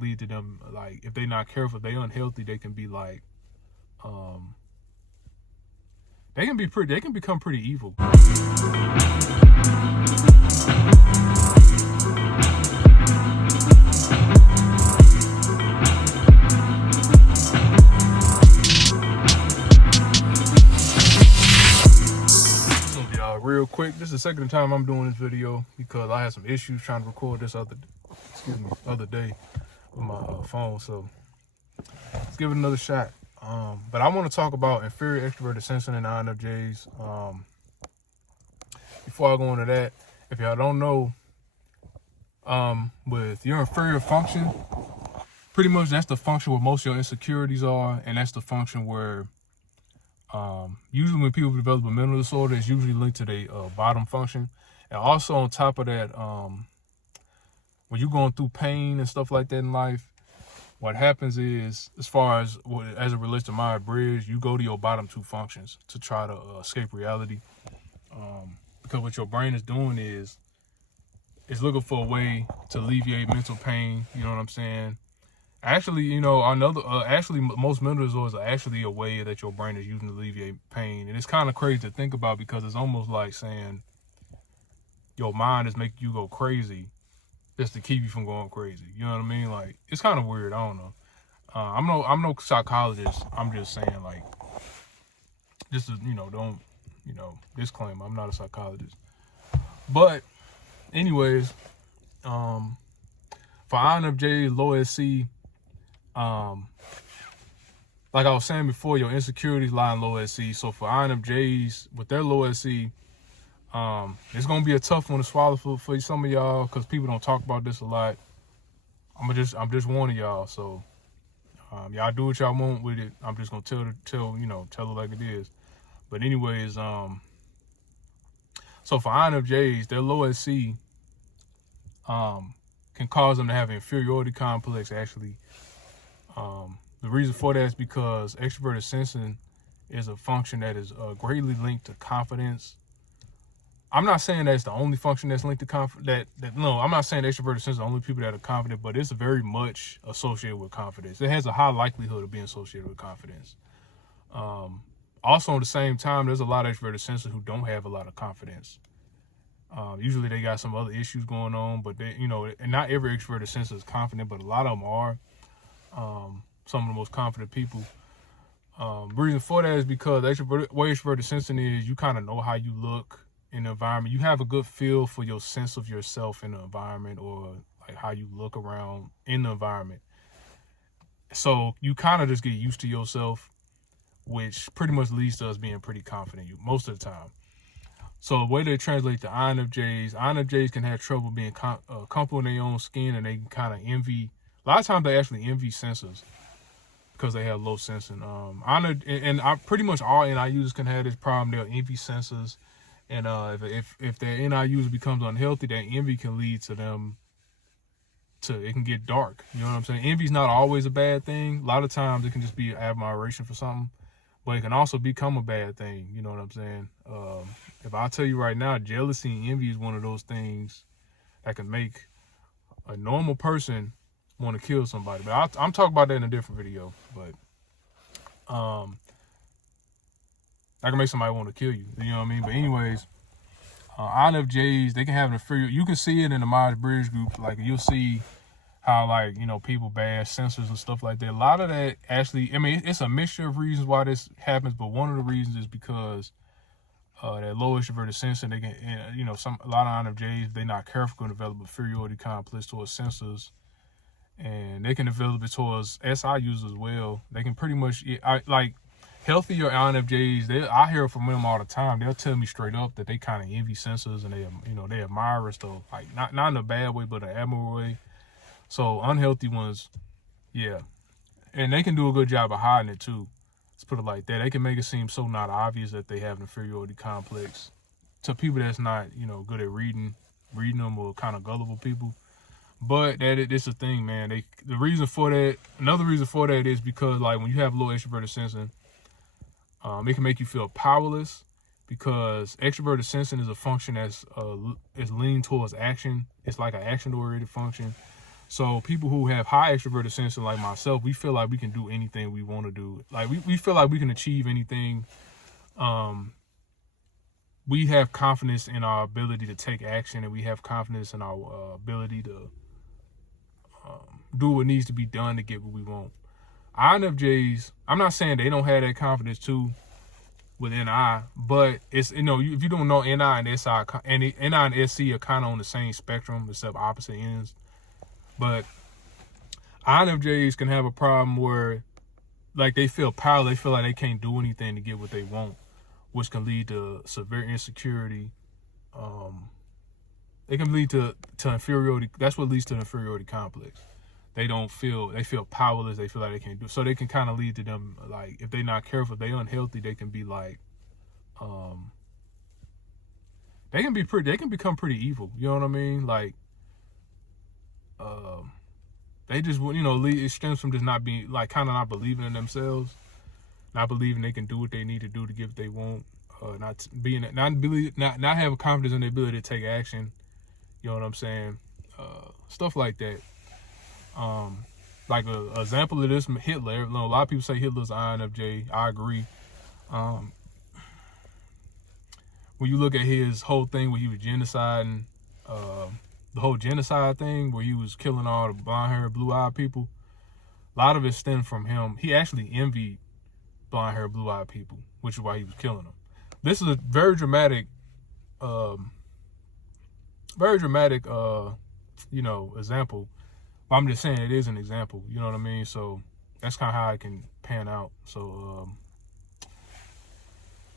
lead to them, like, if they're not careful, if they're unhealthy, they can be like, they can become pretty evil. So y'all, real quick, this is the second time I'm doing this video because I had some issues trying to record this other day with my phone. So let's give it another shot. But I want to talk about inferior extroverted sensing and INFJs. Before I go into that, if y'all don't know, with your inferior function, pretty much that's the function where most of your insecurities are, and that's the function where usually when people develop a mental disorder, it's usually linked to their bottom function. And also on top of that, when you're going through pain and stuff like that in life, what happens is, as it relates to Myers-Briggs, you go to your bottom two functions to try to escape reality. Because what your brain is doing is looking for a way to alleviate mental pain. You know what I'm saying? Actually, most mental disorders are actually a way that your brain is using to alleviate pain. And it's kind of crazy to think about because it's almost like saying your mind is making you go crazy just to keep you from going crazy. You know what I mean? Like, it's kind of weird. I don't know. I'm no psychologist. I'm just saying, like, just to, disclaimer, I'm not a psychologist. But anyways, for INFJ, low SC, like I was saying before, your insecurities lie in low SC. So for INFJs with their low SC, it's gonna be a tough one to swallow for some of y'all because people don't talk about this a lot. I'm just warning y'all. So y'all do what y'all want with it. I'm just gonna tell it like it is. But anyways, so for INFJs, their low SC can cause them to have an inferiority complex. Actually, the reason for that is because extroverted sensing is a function that is greatly linked to confidence. I'm not saying that's the only function that's linked to confidence. No, I'm not saying extroverted sensing are the only people that are confident, but it's very much associated with confidence. It has a high likelihood of being associated with confidence. Also, at the same time, there's a lot of extroverted sensors who don't have a lot of confidence. Usually they got some other issues going on, but and not every extroverted sensor is confident, but a lot of them are. Some of the most confident people. The reason for that is because extroverted sensing is you kind of know how you look in the environment. You have a good feel for your sense of yourself in the environment, or like how you look around in the environment. So you kind of just get used to yourself, which pretty much leads to us being pretty confident most of the time. So the way they translate to INFJs can have trouble being comfortable in their own skin, and they can kind of envy. A lot of times they actually envy sensors because they have low sensing. Pretty much all NI users can have this problem. They'll envy sensors, and if their NI user becomes unhealthy, that envy can lead to them it can get dark. You know what I'm saying? Envy's not always a bad thing. A lot of times it can just be admiration for something, but it can also become a bad thing. You know what I'm saying? If I tell you right now, jealousy and envy is one of those things that can make a normal person want to kill somebody. But I'm talking about that in a different video. But that can make somebody want to kill you. You know what I mean? But anyways, INFJs, they can have an inferior. You can see it in the Myers-Briggs group. Like, you'll see how, like, people bash sensors and stuff like that. A lot of that actually, it's a mixture of reasons why this happens, but one of the reasons is because that low extroverted sensing, they can, a lot of INFJs, they're not careful, can develop inferiority complex towards sensors, and they can develop it towards SI users as well. They can pretty much, healthier INFJs, I hear from them all the time. They'll tell me straight up that they kind of envy sensors, and they admire stuff, like not in a bad way, but an admirable way. So unhealthy ones, yeah, and they can do a good job of hiding it too. Let's put it like that. They can make it seem so not obvious that they have an inferiority complex to people that's not, good at reading them, or kind of gullible people. But it's a thing, man. Another reason for that is because, like, when you have low extroverted sensing, it can make you feel powerless, because extroverted sensing is a function that's is leaning towards action. It's like an action-oriented function. So people who have high extroverted sensing like myself, we feel like we can do anything we want to do. Like we feel like we can achieve anything. We have confidence in our ability to take action, and we have confidence in our ability to do what needs to be done to get what we want. INFJs, I'm not saying they don't have that confidence too with NI, but it's, if you don't know, NI and SI, and NI and SC are kind of on the same spectrum except opposite ends. But INFJs can have a problem where, like, they feel powerless. They feel like they can't do anything to get what they want, which can lead to severe insecurity. It can lead to inferiority. That's what leads to inferiority complex. They feel powerless. They feel like they can't do. So they can kind of lead to them, like, if they're not careful, if they're unhealthy, they can be like, they can become pretty evil. You know what I mean? Like, they just, it stems from just not being, like, kind of not believing in themselves, not believing they can do what they need to do to get what they want, not having confidence in their ability to take action. You know what I'm saying? Stuff like that. Like an example of this, Hitler. A lot of people say Hitler's INFJ. I agree. When you look at his whole thing where he was genociding, the whole genocide thing where he was killing all the blonde-haired, blue-eyed people, a lot of it stemmed from him. He actually envied blonde-haired, blue-eyed people, which is why he was killing them. This is a very dramatic, example. But I'm just saying it is an example. You know what I mean? So that's kind of how it can pan out. So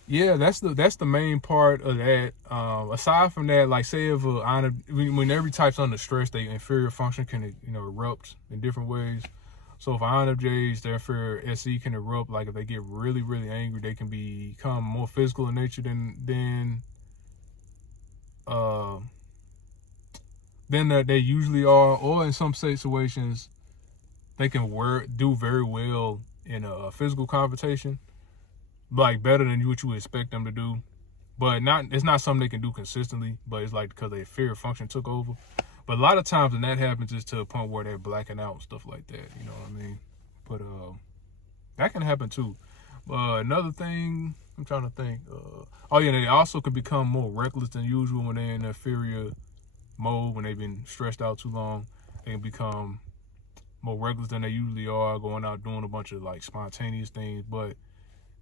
yeah, that's the main part of that. Aside from that, like, say if when every type's under stress, their inferior function can erupt in different ways. So if INFJs, their inferior SE can erupt. Like if they get really, really angry, they can become more physical in nature than they usually are. Or in some situations, they can do very well in a physical confrontation, like better than what you would expect them to do. But it's not something they can do consistently, but it's like because their inferior function took over. But a lot of times when that happens, it's to a point where they're blacking out and stuff like that. You know what I mean? But that can happen too. Another thing, I'm trying to think. They also could become more reckless than usual when they're in inferior mode, when they've been stressed out too long. They can become more reckless than they usually are, going out doing a bunch of like spontaneous things, but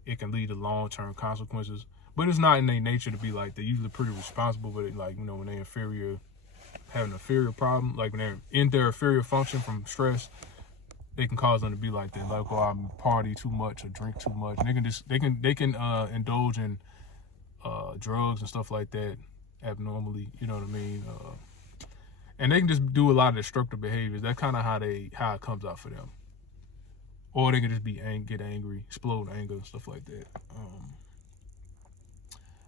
it can lead to long-term consequences. But it's not in their nature to be like. They're usually pretty responsible with it. Like, when they're inferior, having an inferior problem, like when they're in their inferior function from stress, they can cause them to be like that. Like, I party too much or drink too much. And they can indulge in drugs and stuff like that abnormally. You know what I mean? And they can just do a lot of destructive behaviors. That's kind of how it comes out for them. Or they can just get angry, explode in anger and stuff like that.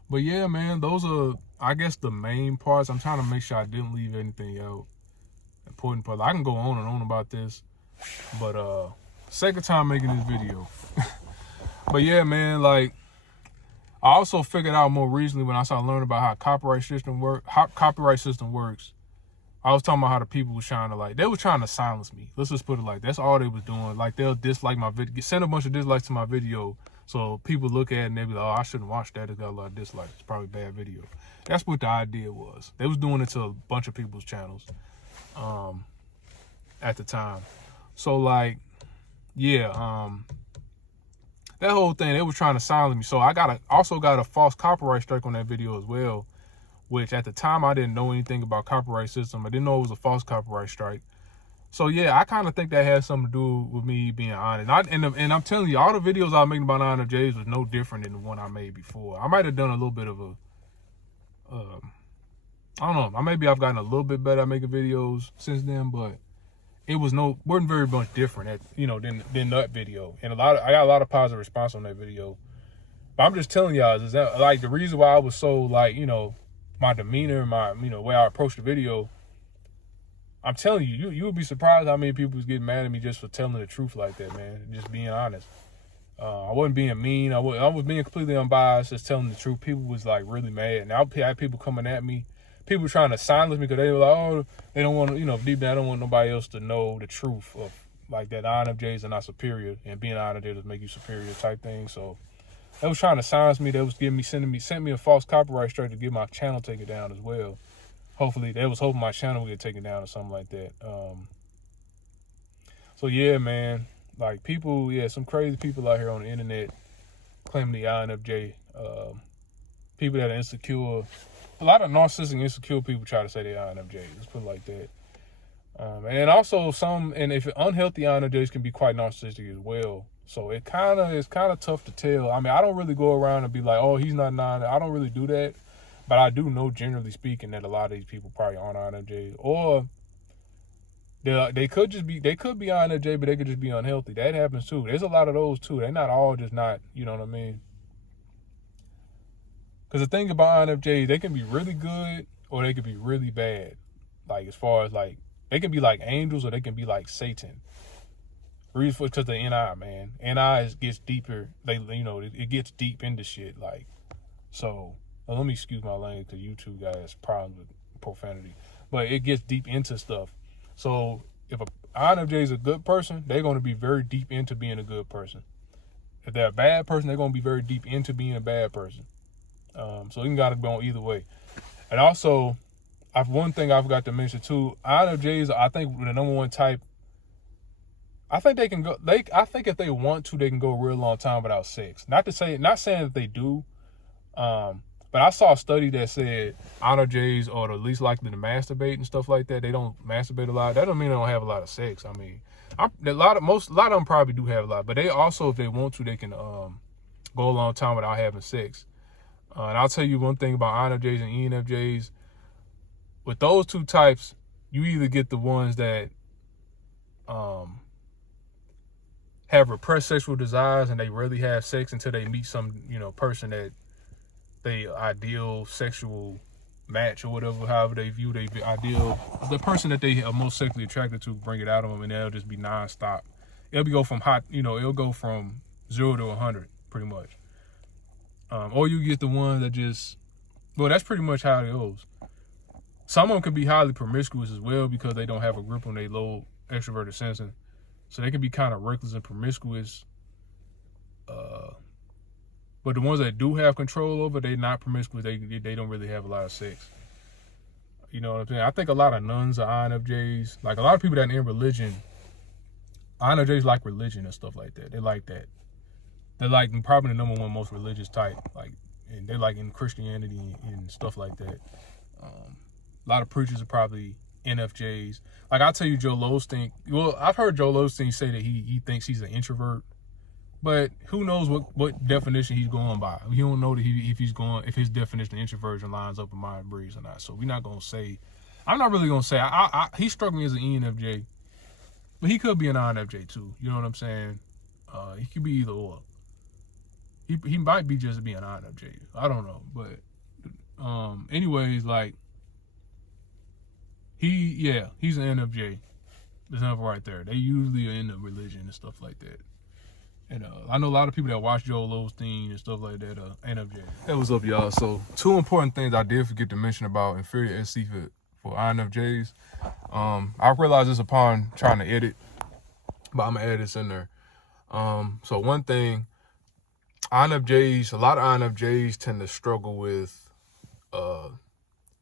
But yeah, man, those are, I guess, the main parts. I'm trying to make sure I didn't leave anything out. Important part. I can go on and on about this, but second time making this video. But yeah, man, like, I also figured out more recently when I started learning about how copyright system works. I was talking about how the people were trying to, they were trying to silence me. Let's just put it like, that's all they was doing. Like, they'll dislike my video, send a bunch of dislikes to my video. So people look at it and they be like, oh, I shouldn't watch that. It's got a lot of dislikes. It's probably a bad video. That's what the idea was. They was doing it to a bunch of people's channels at the time. So, like, yeah, that whole thing, they were trying to silence me. So I also got a false copyright strike on that video as well, which at the time I didn't know anything about copyright system. I didn't know it was a false copyright strike. So yeah, I kind of think that has something to do with me being honest. And I'm telling you, all the videos I was making about INFJs was no different than the one I made before. I might have done a little bit of I don't know. Maybe I've gotten a little bit better at making videos since then, but it wasn't very much different than that video. And I got a lot of positive response on that video. But I'm just telling y'all, is that, like, the reason why I was so, like, my demeanor, my, way I approached the video, I'm telling you, you would be surprised how many people was getting mad at me just for telling the truth like that, man. Just being honest. I wasn't being mean. I was being completely unbiased, just telling the truth. People was, like, really mad. And I had people coming at me. people trying to silence me because they were like, oh, they don't want to, deep down, I don't want nobody else to know the truth of like that INFJs are not superior, and being INFJ does make you superior type thing. So they was trying to silence me. They was sent me a false copyright strike to get my channel taken down as well. Hopefully, they was hoping my channel would get taken down or something like that. So yeah, man, like people, some crazy people out here on the internet claiming the INFJ. People that are insecure. A lot of narcissistic, insecure people try to say they're INFJ. Let's put it like that. And also if unhealthy INFJs can be quite narcissistic as well. So it's kind of tough to tell. I mean, I don't really go around and be like, oh, he's not INFJ. I don't really do that. But I do know, generally speaking, that a lot of these people probably aren't INFJs. Or they could be INFJ, but they could just be unhealthy. That happens too. There's a lot of those too. They're not all just not, you know what I mean? Because the thing about INFJs, they can be really good or they can be really bad. Like, as far as, like, they can be like angels or they can be like Satan. Reason because the NI, man. NI gets deeper. It gets deep into shit. Like, so, let me excuse my language because YouTube guys problems with profanity. But it gets deep into stuff. So, if a INFJ is a good person, they're going to be very deep into being a good person. If they're a bad person, they're going to be very deep into being a bad person. So you got to go either way. And also, one thing I forgot to mention too, INFJs, I think the number one type, I think they can go, I think if they want to, they can go a real long time without sex. Not saying that they do, but I saw a study that said INFJs are the least likely to masturbate and stuff like that. They don't masturbate a lot. That don't mean they don't have a lot of sex. I mean, a lot of them probably do have a lot, but they also, if they want to, they can go a long time without having sex. And I'll tell you one thing about INFJs and ENFJs. With those two types, you either get the ones that have repressed sexual desires and they rarely have sex until they meet some, person that they ideal sexual match or whatever, however they view the person that they are most sexually attracted to, bring it out of them, and they'll just be nonstop. It'll go from it'll go from 0 to 100 pretty much. Or you get the one that just, that's pretty much how it goes. Some of them can be highly promiscuous as well because they don't have a grip on their low extroverted sensing. So they can be kind of reckless and promiscuous. But the ones that do have control over, they're not promiscuous. They don't really have a lot of sex. You know what I'm saying? I think a lot of nuns are INFJs. Like a lot of people that are in religion, INFJs like religion and stuff like that. They like that. They're like probably the number one most religious type, like, and they're like in Christianity and stuff like that. A lot of preachers are probably NFJs. Like I'll tell you, Joel Osteen. Well, I've heard Joel Osteen say that he thinks he's an introvert, but who knows what definition he's going by? You don't know that if his definition of introversion lines up with Myers-Briggs or not. So we're not gonna say. I'm not really gonna say. He struck me as an ENFJ, but he could be an INFJ too. You know what I'm saying? He could be either or. He might be just being an INFJ. I don't know. But anyways, like he's an NFJ. There's nothing right there. They usually are into religion and stuff like that. And I know a lot of people that watch Joel Osteen and stuff like that are NFJ. Hey, what's up, y'all? So 2 important things I did forget to mention about Inferior Se for INFJs. I realized this upon trying to edit, but I'm gonna add this in there. So one thing, INFJs, a lot of INFJs tend to struggle with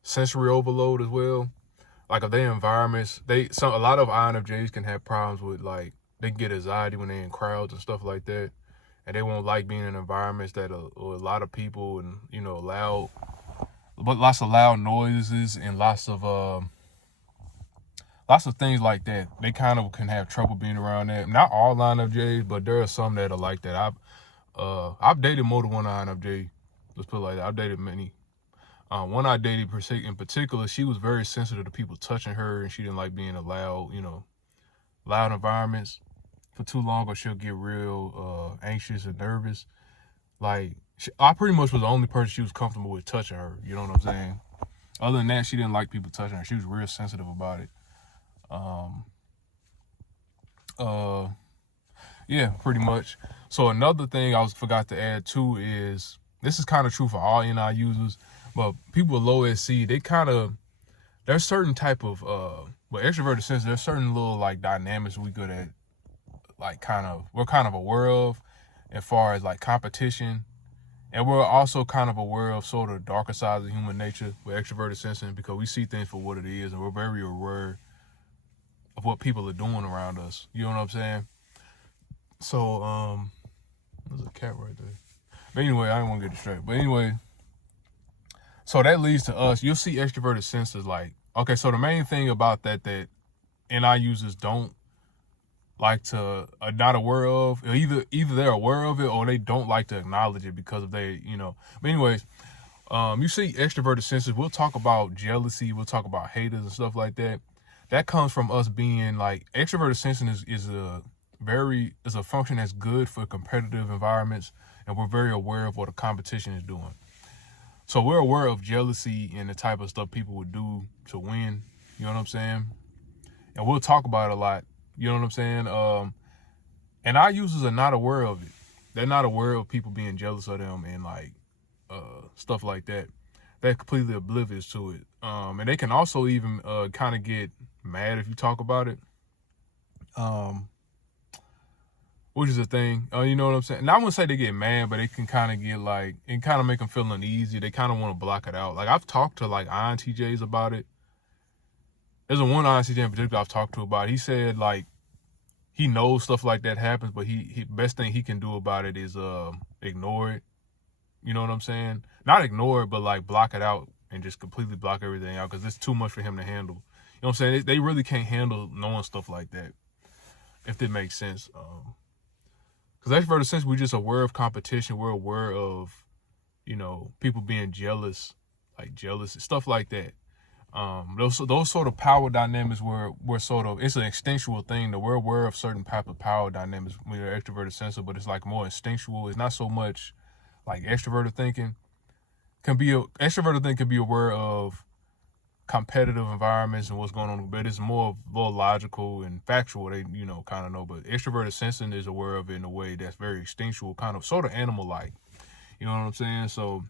sensory overload as well. Like if their environments, a lot of INFJs can have problems with, like, they get anxiety when they're in crowds and stuff like that, and they won't like being in environments that are a lot of people and lots of loud noises and lots of things like that. They kind of can have trouble being around that. Not all INFJs, but there are some that are like that. I've dated more than one INFJ. Let's put it like that. I've dated many. One I dated in particular, she was very sensitive to people touching her, and she didn't like being in loud environments for too long, or she'll get real anxious and nervous. Like, I pretty much was the only person she was comfortable with touching her. You know what I'm saying? Other than that, she didn't like people touching her. She was real sensitive about it. Yeah, pretty much. So another thing I forgot to add too is, this is kind of true for all NI users, But people with low SC, they kind of, there's certain type of, with extroverted sense, there's certain little like dynamics we good at, like we're kind of aware of as far as like competition. And we're also kind of aware of sort of darker sides of human nature with extroverted sensing, because we see things for what it is, and we're very aware of what people are doing around us. You know what I'm saying? So, there's a cat right there. But anyway, I don't want to get distracted. But anyway, so that leads to us. You'll see extroverted sensors like, okay, so the main thing about that NI users don't like to, are not aware of, either they're aware of it or they don't like to acknowledge it because of they, But anyways, you see extroverted sensors. We'll talk about jealousy. We'll talk about haters and stuff like that. That comes from us being like, extroverted sensing is a function that's good for competitive environments, and we're very aware of what a competition is doing. So we're aware of jealousy and the type of stuff people would do to win. You know what I'm saying? And we'll talk about it a lot. You know what I'm saying? And our users are not aware of it. They're not aware of people being jealous of them and like stuff like that. They're completely oblivious to it. And they can also even kind of get mad if you talk about it. Which is a thing. You know what I'm saying? And I wouldn't say they get mad, but they can kind of get like, it kind of make them feel uneasy. They kind of want to block it out. Like I've talked to like INTJs about it. There's one INTJ in particular I've talked to about it. He said like he knows stuff like that happens, but he best thing he can do about it is ignore it. You know what I'm saying? Not ignore it, but like block it out and just completely block everything out, because it's too much for him to handle. You know what I'm saying? They really can't handle knowing stuff like that, if that makes sense. Because extroverted sense, we're just aware of competition. We're aware of, people being jealous, like jealous, stuff like that. Those sort of power dynamics we're sort of, it's an instinctual thing that we're aware of certain type of power dynamics when you're extroverted sensor, but it's like more instinctual. It's not so much like extroverted thinking. Extroverted thinking can be aware of competitive environments and what's going on, but it's more logical and factual. They, kind of know, but extroverted sensing is aware of it in a way that's very instinctual, kind of sort of animal-like. You know what I'm saying? So,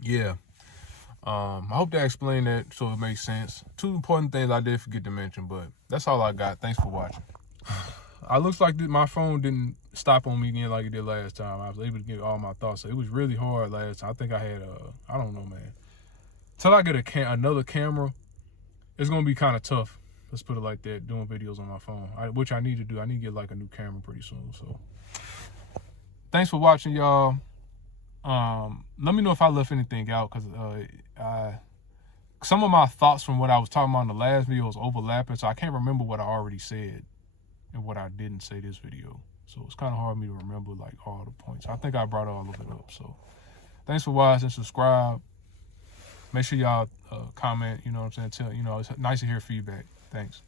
yeah. I hope that explained that so it makes sense. Two important things I did forget to mention, but that's all I got. Thanks for watching. It looks like my phone didn't stop on me again like it did last time. I was able to get all my thoughts. So it was really hard last time. I think I had I don't know, man. Till I get another camera, it's gonna be kind of tough. Let's put it like that. Doing videos on my phone, which I need to do. I need to get like a new camera pretty soon. So, thanks for watching, y'all. Let me know if I left anything out, because some of my thoughts from what I was talking about in the last video was overlapping, so I can't remember what I already said and what I didn't say this video. So it's kind of hard for me to remember like all the points. I think I brought all of it up. So thanks for watching. Subscribe. Make sure y'all comment. You know what I'm saying? It's nice to hear feedback. Thanks.